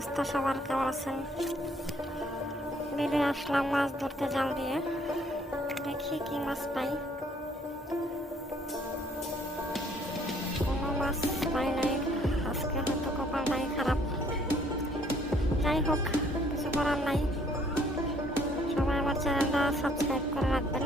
অবস্থা সবার? কেমন আছেন? বেরিয়ে আসলাম মাছ ধরতে জাল দিয়ে। দেখি কি মাছ পাই। কোনো মাছ পাই নাই আজকে, হয়তো কপালটাই খারাপ। যাই হোক, কিছু করার নাই। সবাই আমার চ্যানেলটা সাবস্ক্রাইব করে রাখবেন।